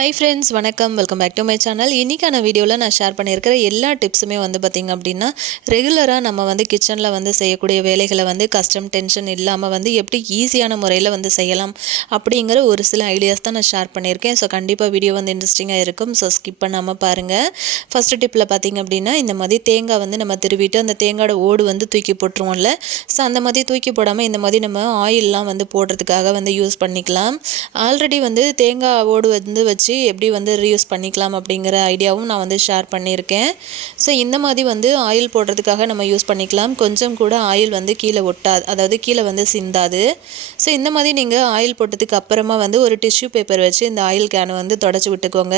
Hi friends, வணக்கம். Welcome back to my channel. இன்றைக்கான வீடியோவில் நான் ஷேர் பண்ணியிருக்கிற எல்லா டிப்ஸுமே பார்த்திங்க அப்படின்னா, ரெகுலராக நம்ம கிச்சனில் செய்யக்கூடிய வேலைகளை கஷ்டம் டென்ஷன் இல்லாமல் எப்படி ஈஸியான முறையில் செய்யலாம் அப்படிங்கிற ஒரு சில ஐடியாஸ் தான் நான் ஷேர் பண்ணியிருக்கேன். ஸோ கண்டிப்பாக வீடியோ இன்ட்ரெஸ்டிங்காக இருக்கும். ஸோ ஸ்கிப் பண்ணாமல் பாருங்கள். ஃபஸ்ட்டு டிப்பில் பார்த்திங்க அப்படின்னா, இந்த மாதிரி தேங்காய் நம்ம திருவிட்டு அந்த தேங்காயோட ஓடு தூக்கி போட்டுருவோம்ல. ஸோ அந்த மாதிரி தூக்கி போடாமல் இந்த மாதிரி நம்ம ஆயிலெலாம் போடுறதுக்காக யூஸ் பண்ணிக்கலாம். ஆல்ரெடி தேங்காய் ஓடு வச்சு எப்படி ரீயூஸ் பண்ணிக்கலாம் அப்படிங்கிற ஐடியாவும் நான் ஷேர் பண்ணியிருக்கேன். ஸோ இந்த மாதிரி ஆயில் போடுறதுக்காக நம்ம யூஸ் பண்ணிக்கலாம். கொஞ்சம் கூட ஆயில் கீழே ஒட்டாது, அதாவது கீழே சிந்தாது. ஸோ இந்த மாதிரி நீங்கள் ஆயில் போட்டதுக்கு அப்புறமா ஒரு டிஷ்யூ பேப்பர் வச்சு இந்த ஆயில் கேனை தொடச்சி விட்டுக்கோங்க.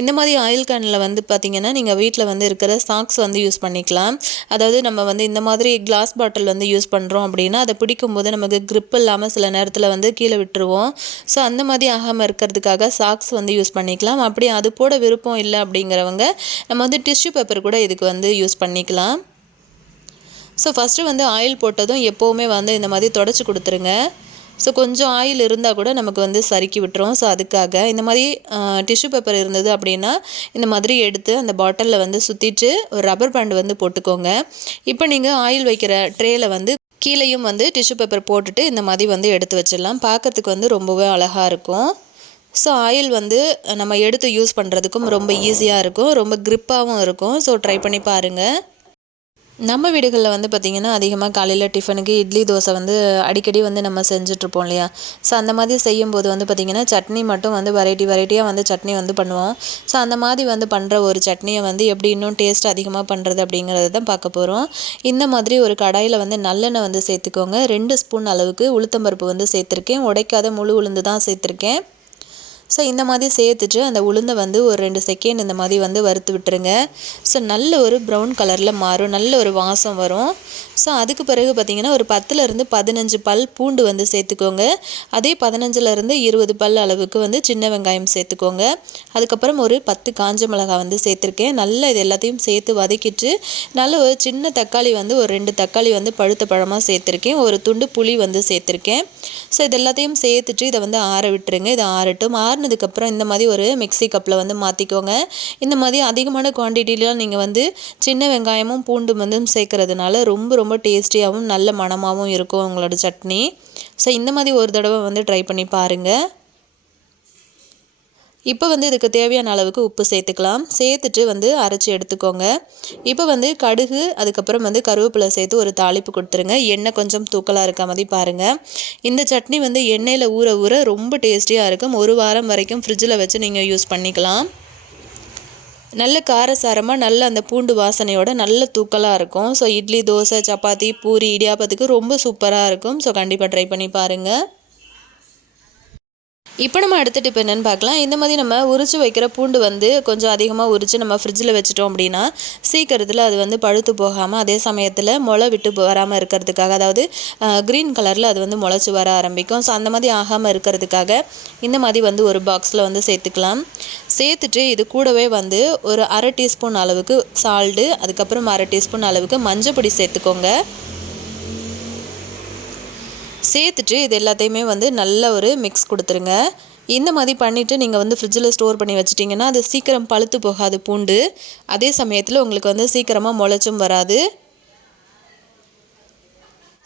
இந்த மாதிரி ஆயில் கேனில் பார்த்தீங்கன்னா நீங்கள் வீட்டில் இருக்கிற சாக்ஸ் யூஸ் பண்ணிக்கலாம். அதாவது நம்ம இந்த மாதிரி கிளாஸ் பாட்டில் யூஸ் பண்ணுறோம் அப்படின்னா அதை பிடிக்கும்போது நமக்கு grip இல்லாமல் சில நேரத்தில் கீழே விட்டுருவோம். ஸோ அந்த மாதிரி ஆகாமல் இருக்கிறதுக்காக சாக்ஸ் யூஸ் பண்ணிக்கலாம். அப்படி அது போட விருப்பம் இல்லை அப்படிங்கிறவங்க நம்ம டிஷ்யூ பேப்பர் கூட இதுக்கு யூஸ் பண்ணிக்கலாம். ஸோ ஃபஸ்ட்டு ஆயில் போட்டதும் எப்போவுமே இந்த மாதிரி தொடச்சி கொடுத்துருங்க. ஸோ கொஞ்சம் ஆயில் இருந்தால் கூட நமக்கு சறுக்கி விட்டுரும். ஸோ அதுக்காக இந்த மாதிரி டிஷ்யூ பேப்பர் இருந்தது அப்படின்னா இந்த மாதிரி எடுத்து அந்த பாட்டிலில் சுற்றிட்டு ஒரு ரப்பர் பேண்ட் போட்டுக்கோங்க. இப்போ நீங்கள் ஆயில் வைக்கிற ட்ரேயில் கீழேயும் டிஷ்யூ பேப்பர் போட்டுட்டு இந்த மாதிரி எடுத்து வச்சிடலாம். பார்க்கறதுக்கு ரொம்பவே அழகாக இருக்கும். ஸோ ஆயில் நம்ம எடுத்து யூஸ் பண்ணுறதுக்கும் ரொம்ப ஈஸியாக இருக்கும், ரொம்ப க்ரிப்பாகவும் இருக்கும். ஸோ ட்ரை பண்ணி பாருங்கள். நம்ம வீடுகளில் பார்த்திங்கன்னா அதிகமாக காலையில் டிஃபனுக்கு இட்லி தோசை அடிக்கடி நம்ம செஞ்சிட்ருப்போம் இல்லையா. ஸோ அந்த மாதிரி செய்யும்போது பார்த்திங்கன்னா சட்னி மட்டும் வெரைட்டியாக சட்னி பண்ணுவோம். ஸோ அந்த மாதிரி பண்ணுற ஒரு சட்னியை எப்படி இன்னும் டேஸ்ட் அதிகமாக பண்ணுறது அப்படிங்கிறது தான் பார்க்க போகிறோம். இந்த மாதிரி ஒரு கடாயில் நல்லெண்ணெய் சேர்த்துக்கோங்க. 2 ஸ்பூன் அளவுக்கு உளுத்தம்பருப்பு சேர்த்துருக்கேன். உடைக்காத முழு உளுந்து தான் சேர்த்துருக்கேன். ஸோ இந்த மாதிரி சேர்த்துட்டு அந்த உளுந்தை ஒரு 2 செகண்ட் இந்த மாதிரி வறுத்து விட்டுருங்க. ஸோ நல்ல ஒரு ப்ரௌன் கலரில் மாறும், நல்ல ஒரு வாசம் வரும். ஸோ அதுக்கு பிறகு பார்த்திங்கன்னா ஒரு 10லேருந்து 15 பல் பூண்டு சேர்த்துக்கோங்க. அதே 15லேருந்து 20 பல் அளவுக்கு சின்ன வெங்காயம் சேர்த்துக்கோங்க. அதுக்கப்புறம் ஒரு 10 காஞ்ச மிளகாய் சேர்த்துருக்கேன். நல்லா இது எல்லாத்தையும் சேர்த்து வதக்கிட்டு நல்ல ஒரு சின்ன தக்காளி ஒரு 2 தக்காளி பழுத்த பழமாக சேர்த்துருக்கேன். ஒரு துண்டு புளி சேர்த்துருக்கேன். ஸோ இது எல்லாத்தையும் சேர்த்துட்டு இதை ஆற விட்டுருங்க. இதை ஆறட்டும். ஆறுனதுக்கப்புறம் இந்த மாதிரி ஒரு மிக்ஸி கப்பில் மாற்றிக்கோங்க. இந்த மாதிரி அதிகமான குவான்டிட்டியில் நீங்கள் சின்ன வெங்காயமும் பூண்டும் சேர்க்கறதுனால ரொம்ப ரொம்ப டேஸ்டியாகவும் நல்ல மணமாகவும் இருக்கும் உங்களோட சட்னி. ஸோ இந்த மாதிரி ஒரு தடவை ட்ரை பண்ணி பாருங்கள். இப்போ இதுக்கு தேவையான அளவுக்கு உப்பு சேர்த்துக்கலாம். சேர்த்துட்டு அரைச்சி எடுத்துக்கோங்க. இப்போ கடுகு அதுக்கப்புறம் கருவேப்பிலை சேர்த்து ஒரு தாளிப்பு கொடுத்துருங்க. எண்ணெய் கொஞ்சம் தூக்கலாக இருக்க மாதிரி பாருங்கள். இந்த சட்னி எண்ணெயில் ஊற ஊற ரொம்ப டேஸ்டியாக இருக்கும். 1 வாரம் வரைக்கும் ஃப்ரிட்ஜில் வச்சு நீங்கள் யூஸ் பண்ணிக்கலாம். நல்ல காரசாரமாக நல்ல அந்த பூண்டு வாசனையோட நல்ல தூக்கலாக இருக்கும். ஸோ இட்லி தோசை சப்பாத்தி பூரி இடியாப்பத்துக்கு ரொம்ப சூப்பராக இருக்கும். ஸோ கண்டிப்பாக ட்ரை பண்ணி பாருங்கள். இப்போ நம்ம அடுத்த டிப் என்னென்னு பார்க்கலாம். இந்த மாதிரி நம்ம உரித்து வைக்கிற பூண்டு கொஞ்சம் அதிகமாக உரித்து நம்ம ஃப்ரிட்ஜில் வச்சிட்டோம் அப்படின்னா சீக்கிரத்தில் அது பழுத்து போகாமல் அதே சமயத்தில் முளை விட்டு வராமல் இருக்கிறதுக்காக, அதாவது க்ரீன் கலரில் அது முளைச்சி வர ஆரம்பிக்கும். ஸோ அந்த மாதிரி ஆகாமல் இருக்கிறதுக்காக இந்த மாதிரி ஒரு பாக்ஸில் சேர்த்துக்கலாம். சேர்த்துட்டு இது கூடவே ஒரு 1/2 டீஸ்பூன் அளவுக்கு சால்ட்டு, அதுக்கப்புறம் 1/2 டீஸ்பூன் அளவுக்கு மஞ்சள் பொடி சேர்த்துக்கோங்க. சேர்த்துட்டு இது எல்லாத்தையுமே நல்ல ஒரு மிக்ஸ் கொடுத்துருங்க. இந்த மாதிரி பண்ணிவிட்டு நீங்கள் ஃப்ரிட்ஜில் ஸ்டோர் பண்ணி வச்சிட்டிங்கன்னா அது சீக்கிரம் பழுத்து போகாது பூண்டு. அதே சமயத்தில் உங்களுக்கு சீக்கிரமாக முளைச்சும் வராது.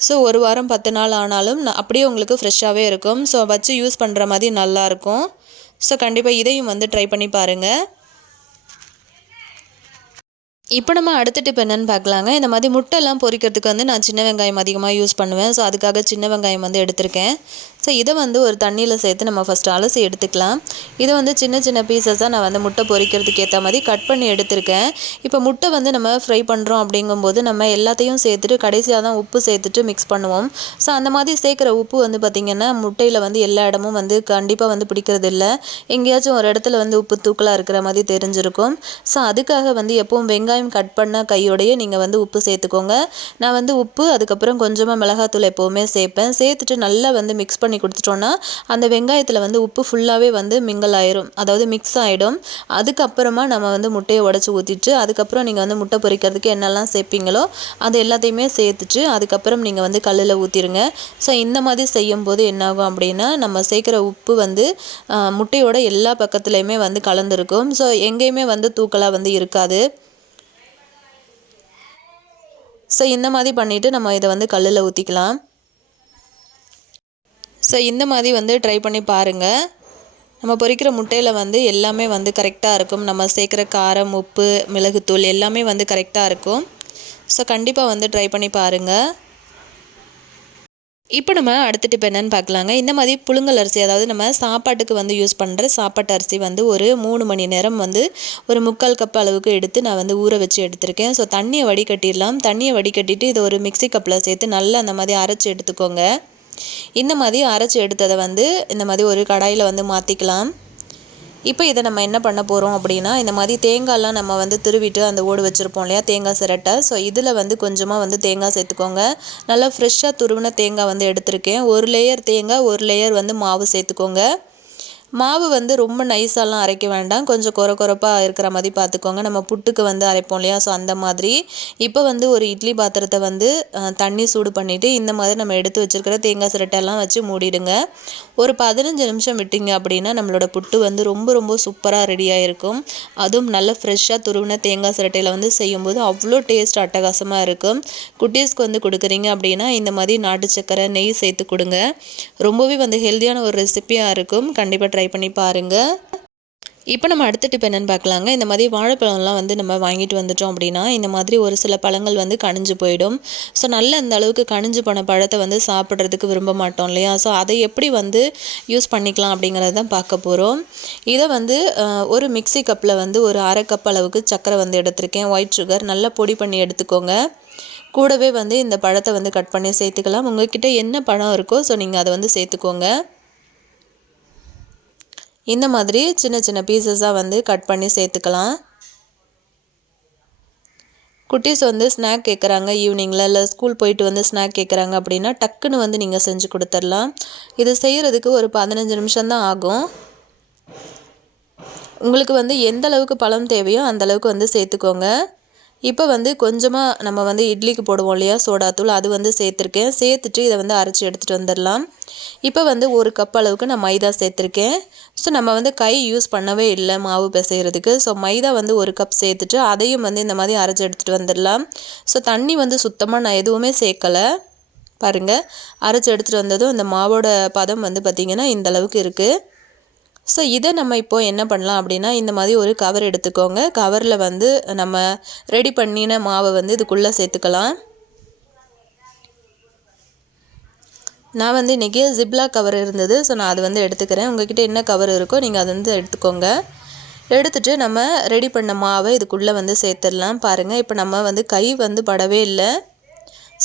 ஸோ 1 வாரம் 10 நாள் ஆனாலும் அப்படியே உங்களுக்கு ஃப்ரெஷ்ஷாகவே இருக்கும். ஸோ வச்சு யூஸ் பண்ணுற மாதிரி நல்லாயிருக்கும். ஸோ கண்டிப்பாக இதையும் ட்ரை பண்ணி பாருங்கள். இப்போ நம்ம அடுத்த டிப் என்னென்னு பார்க்கலாங்க. இந்த மாதிரி முட்டைலாம் பொரிக்கிறதுக்கு நான் சின்ன வெங்காயம் அதிகமாக யூஸ் பண்ணுவேன். ஸோ அதுக்காக சின்ன வெங்காயம் எடுத்திருக்கேன். ஸோ இதை ஒரு தண்ணியில் சேர்த்து நம்ம ஃபஸ்ட்டு அலசி எடுத்துக்கலாம். இதை சின்ன சின்ன பீசஸாக நான் முட்டை பொரிக்கிறதுக்கு ஏற்ற மாதிரி கட் பண்ணி எடுத்திருக்கேன். இப்போ முட்டை நம்ம ஃப்ரை பண்ணுறோம் அப்படிங்கும்போது நம்ம எல்லாத்தையும் சேர்த்துட்டு கடைசியாக தான் உப்பு சேர்த்துட்டு மிக்ஸ் பண்ணுவோம். ஸோ அந்த மாதிரி சேர்க்குற உப்பு பார்த்திங்கன்னா முட்டையில் எல்லா இடமும் கண்டிப்பாக பிடிக்கிறது இல்லை. எங்கேயாச்சும் ஒரு இடத்துல உப்பு தூக்கலாக இருக்கிற மாதிரி தெரிஞ்சிருக்கும். ஸோ அதுக்காக எப்பவும் வெங்காயம் கட் பண்ண கையோடையே நீங்கள் உப்பு சேர்த்துக்கோங்க. நான் உப்பு அதுக்கப்புறம் கொஞ்சமாக மிளகாத்தூள் எப்போவுமே சேர்ப்பேன். சேர்த்துட்டு நல்லா மிக்ஸ் பண்ணி பண்ணி கொடுத்துட்டோன்னா அந்த வெங்காயத்தில் வந்து உப்பு ஃபுல்லாகவே வந்து மிங்கிள் ஆயிரும், அதாவது மிக்ஸ் ஆகிடும். அதுக்கப்புறமா நம்ம வந்து முட்டையை உடச்சி ஊற்றிட்டு அதுக்கப்புறம் நீங்கள் வந்து முட்டை பொரிக்கிறதுக்கு என்னெல்லாம் சேர்ப்பீங்களோ அது எல்லாத்தையுமே சேர்த்துட்டு அதுக்கப்புறம் நீங்கள் வந்து கல்லில் ஊற்றிடுங்க. ஸோ இந்த மாதிரி செய்யும்போது என்னாகும் அப்படின்னா நம்ம சேர்க்குற உப்பு வந்து முட்டையோட எல்லா பக்கத்துலேயுமே வந்து கலந்துருக்கும். ஸோ எங்கேயுமே வந்து தூக்கலாக வந்து இருக்காது. ஸோ இந்த மாதிரி பண்ணிவிட்டு நம்ம இதை வந்து கல்லில் ஊற்றிக்கலாம். ஸோ இந்த மாதிரி வந்து ட்ரை பண்ணி பாருங்கள். நம்ம பொரிக்கிற முட்டையில் வந்து எல்லாமே வந்து கரெக்டாக இருக்கும். நம்ம சேர்க்குற காரம், உப்பு, மிளகுத்தூள் எல்லாமே வந்து கரெக்டாக இருக்கும். ஸோ கண்டிப்பாக வந்து ட்ரை பண்ணி பாருங்கள். இப்போ நம்ம அடுத்த டிப் என்னென்னு பார்க்கலாங்க. இந்த மாதிரி புழுங்கல் அரிசி, அதாவது நம்ம சாப்பாட்டுக்கு வந்து யூஸ் பண்ணுற சாப்பாட்டு அரிசி வந்து ஒரு 3 மணி நேரம் வந்து ஒரு 3/4 கப் அளவுக்கு எடுத்து நான் வந்து ஊற வச்சு எடுத்திருக்கேன். ஸோ தண்ணியை வடிகட்டிடலாம். தண்ணியை வடிகட்டிட்டு இதை ஒரு மிக்ஸி கப்பில் சேர்த்து நல்லா அந்த மாதிரி அரைச்சி எடுத்துக்கோங்க. இந்த மாதிரி அரைச்சி எடுத்ததை வந்து இந்த மாதிரி ஒரு கடாயில் வந்து மாற்றிக்கலாம். இப்போ இதை நம்ம என்ன பண்ண போகிறோம் அப்படின்னா, இந்த மாதிரி தேங்காய்லாம் நம்ம வந்து திருவிட்டு அந்த ஓடு வச்சுருப்போம் இல்லையா, தேங்காய் சிரட்டை. ஸோ இதில் வந்து கொஞ்சமாக வந்து தேங்காய் சேர்த்துக்கோங்க. நல்லா ஃப்ரெஷ்ஷாக துருவின தேங்காய் வந்து எடுத்திருக்கேன். 1 லேயர் தேங்காய், 1 லேயர் வந்து மாவு சேர்த்துக்கோங்க. மாவு வந்து ரொம்ப நைஸாலாம் அரைக்க வேண்டாம், கொஞ்சம் கொரப்பாக இருக்கிற மாதிரி பார்த்துக்கோங்க. நம்ம புட்டுக்கு வந்து அரைப்போம் இல்லையா, ஸோ அந்த மாதிரி. இப்போ வந்து ஒரு இட்லி பாத்திரத்தை வந்து தண்ணி சூடு பண்ணிவிட்டு இந்த மாதிரி நம்ம எடுத்து வச்சுருக்கிற தேங்காய் சிரட்டையெல்லாம் வச்சு மூடிடுங்க. ஒரு 15 நிமிஷம் விட்டிங்க அப்படின்னா நம்மளோட புட்டு வந்து ரொம்ப சூப்பராக ரெடியாக இருக்கும். அதுவும் நல்ல ஃப்ரெஷ்ஷாக துருவின தேங்காய் சிரட்டையில் வந்து செய்யும்போது அவ்வளோ டேஸ்ட் அட்டகாசமாக இருக்கும். குட்டீஸ்க்கு வந்து கொடுக்குறீங்க அப்படின்னா இந்த மாதிரி நாட்டு சக்கரை, நெய் சேர்த்து கொடுங்க. ரொம்பவே வந்து ஹெல்த்தியான ஒரு ரெசிபியாக இருக்கும். கண்டிப்பாக ட்ரை பண்ணி பாருங்கள். இப்போ நம்ம அடுத்த டிப் என்னென்னு பார்க்கலாங்க. இந்த மாதிரி வாழைப்பழம்லாம் வந்து நம்ம வாங்கிட்டு வந்துட்டோம் அப்படின்னா இந்த மாதிரி ஒரு சில பழங்கள் வந்து கனிஞ்சு போயிடும். ஸோ நல்ல அந்த அளவுக்கு கனிஞ்சு போன பழத்தை வந்து சாப்பிட்றதுக்கு விரும்ப மாட்டோம் இல்லையா, ஸோ அதை எப்படி வந்து யூஸ் பண்ணிக்கலாம் அப்படிங்கிறது தான் பார்க்க போகிறோம். இதை வந்து ஒரு மிக்ஸி கப்பில் வந்து ஒரு 1/2 கப் அளவுக்கு சர்க்கரை வந்து எடுத்திருக்கேன். ஒயிட் சுகர் நல்லா பொடி பண்ணி எடுத்துக்கோங்க. கூடவே வந்து இந்த பழத்தை வந்து கட் பண்ணி சேர்த்துக்கலாம். உங்கள்கிட்ட என்ன பழம் இருக்கோ ஸோ நீங்கள் அதை வந்து சேர்த்துக்கோங்க. இந்த மாதிரி சின்ன பீசஸாக வந்து கட் பண்ணி சேர்த்துக்கலாம். குட்டீஸ் வந்து ஸ்நாக் கேட்குறாங்க ஈவினிங்கில், இல்லை ஸ்கூல் போயிட்டு வந்து ஸ்நாக் கேட்குறாங்க அப்படின்னா டக்குன்னு வந்து நீங்கள் செஞ்சு கொடுத்துடலாம். இது செய்கிறதுக்கு ஒரு 15 நிமிஷம் தான் ஆகும். உங்களுக்கு வந்து எந்த அளவுக்கு பழம் தேவையோ அந்த அளவுக்கு வந்து சேர்த்துக்கோங்க. இப்போ வந்து கொஞ்சமாக நம்ம வந்து இட்லிக்கு போடுவோம் இல்லையா சோடாத்தூள், அது வந்து சேர்த்துருக்கேன். சேர்த்துட்டு இதை வந்து அரைச்சி எடுத்துகிட்டு வந்துடலாம். இப்போ வந்து 1 கப் அளவுக்கு நான் மைதா சேர்த்துருக்கேன். ஸோ நம்ம வந்து கை யூஸ் பண்ணவே இல்லை மாவு பிசைகிறதுக்கு. ஸோ மைதா வந்து 1 கப் சேர்த்துட்டு அதையும் வந்து இந்த மாதிரி அரைச்சி எடுத்துகிட்டு வந்துடலாம். ஸோ தண்ணி வந்து சுத்தமாக நான் எதுவுமே சேர்க்கலை. பாருங்கள், அரைச்சி எடுத்துகிட்டு வந்ததும் இந்த மாவோட பதம் வந்து பார்த்திங்கன்னா இந்த அளவுக்கு இருக்குது. ஸோ இதை நம்ம இப்போது என்ன பண்ணலாம் அப்படின்னா, இந்த மாதிரி ஒரு கவர் எடுத்துக்கோங்க. கவரில் வந்து நம்ம ரெடி பண்ணின மாவை வந்து இதுக்குள்ளே சேர்த்துக்கலாம். நான் வந்து இன்றைக்கி ஜிப்லா கவர் இருந்தது, ஸோ நான் அது வந்து எடுத்துக்கிறேன். உங்கள்கிட்ட என்ன கவர் இருக்கோ நீங்கள் அதை வந்து எடுத்துக்கோங்க. எடுத்துகிட்டு நம்ம ரெடி பண்ண மாவை இதுக்குள்ளே வந்து சேர்த்துடலாம். பாருங்கள், இப்போ நம்ம வந்து கை வந்து படவே இல்லை.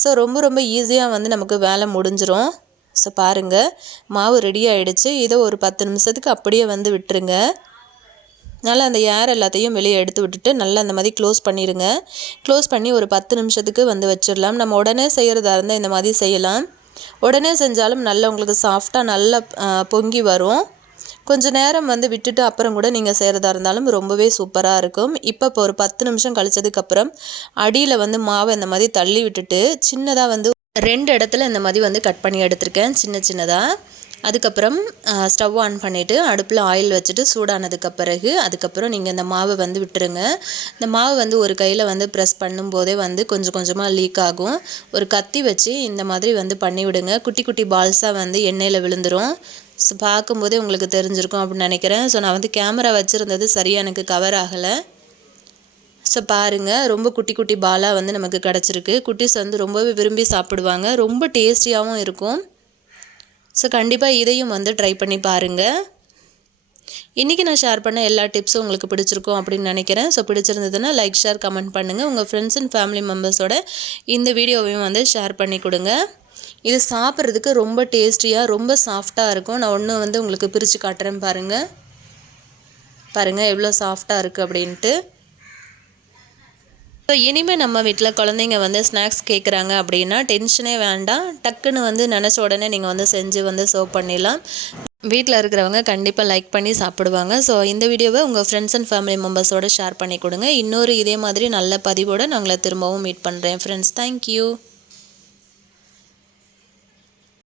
ஸோ ரொம்ப ஈஸியாக வந்து நமக்கு வேலை முடிஞ்சிரும். ஸோ பாருங்கள், மாவு ரெடி ஆகிடுச்சு. இதை ஒரு 10 நிமிஷத்துக்கு அப்படியே வந்து விட்டுருங்க. நல்லா அந்த ஏர் எல்லாத்தையும் வெளியே எடுத்து விட்டுட்டு நல்லா அந்த மாதிரி க்ளோஸ் பண்ணிடுங்க. க்ளோஸ் பண்ணி ஒரு 10 நிமிஷத்துக்கு வந்து வச்சிடலாம். நம்ம உடனே செய்கிறதா இருந்தால் இந்த மாதிரி செய்யலாம். உடனே செஞ்சாலும் நல்லா உங்களுக்கு சாஃப்டாக நல்லா பொங்கி வரும். கொஞ்சம் நேரம் வந்து விட்டுட்டு அப்புறம் கூட நீங்கள் செய்கிறதா இருந்தாலும் ரொம்பவே சூப்பராக இருக்கும். இப்போ ஒரு 10 நிமிஷம் கழிச்சதுக்கப்புறம் அடியில் வந்து மாவை இந்த மாதிரி தள்ளி விட்டுட்டு சின்னதாக வந்து 2 இடத்துல இந்த மாதிரி வந்து கட் பண்ணி எடுத்திருக்கேன் சின்னதாக. அதுக்கப்புறம் ஸ்டவ் ஆன் பண்ணிவிட்டு அடுப்பில் ஆயில் வச்சுட்டு சூடானதுக்கு பிறகு அதுக்கப்புறம் நீங்கள் இந்த மாவை வந்து விட்டுருங்க. இந்த மாவு வந்து ஒரு கையில் வந்து ப்ரெஸ் பண்ணும்போதே வந்து கொஞ்சமாக லீக் ஆகும். ஒரு கத்தி வச்சு இந்த மாதிரி வந்து பண்ணி விடுங்க. குட்டி பால்ஸாக வந்து எண்ணெயில் விழுந்துடும். ஸோ பார்க்கும்போதே உங்களுக்கு தெரிஞ்சிருக்கும் அப்படின்னு நினைக்கிறேன். ஸோ நான் வந்து கேமரா வச்சுருந்தது சரியாக எனக்கு கவர் ஆகலை. ஸோ பாருங்கள், ரொம்ப குட்டி பாலாக வந்து நமக்கு கிடச்சிருக்கு. குட்டீஸ் வந்து ரொம்பவே விரும்பி சாப்பிடுவாங்க. ரொம்ப டேஸ்டியாகவும் இருக்கும். ஸோ கண்டிப்பாக இதையும் வந்து ட்ரை பண்ணி பாருங்கள். இன்றைக்கி நான் ஷேர் பண்ண எல்லா டிப்ஸும் உங்களுக்கு பிடிச்சிருக்கும் அப்படின்னு நினைக்கிறேன். ஸோ பிடிச்சிருந்ததுன்னா லைக், ஷேர், கமெண்ட் பண்ணுங்கள். உங்கள் ஃப்ரெண்ட்ஸ் அண்ட் ஃபேமிலி மெம்பர்ஸோட இந்த வீடியோவையும் வந்து ஷேர் பண்ணி கொடுங்க. இது சாப்பிட்றதுக்கு ரொம்ப டேஸ்டியாக ரொம்ப சாஃப்டாக இருக்கும். நான் ஒன்று வந்து உங்களுக்கு பிரித்து காட்டுறேன் பாருங்கள் எவ்வளோ சாஃப்டாக இருக்குது அப்படின்ட்டு. ஸோ இனிமேல் நம்ம வீட்டில் குழந்தைங்க வந்து ஸ்நாக்ஸ் கேட்குறாங்க அப்படின்னா டென்ஷனே வேண்டாம், டக்குன்னு வந்து நினச்ச உடனே நீங்கள் வந்து செஞ்சு வந்து சர்வ் பண்ணிடலாம். வீட்டில் இருக்கிறவங்க கண்டிப்பாக லைக் பண்ணி சாப்பிடுவாங்க. ஸோ இந்த வீடியோவை உங்கள் ஃப்ரெண்ட்ஸ் அண்ட் ஃபேமிலி மெம்பர்ஸோடு ஷேர் பண்ணி கொடுங்க. இன்னொரு இதே மாதிரி நல்ல பதிவோடு நான் உங்களை திரும்பவும் மீட் பண்ணுறேன் ஃப்ரெண்ட்ஸ். தேங்க்யூ.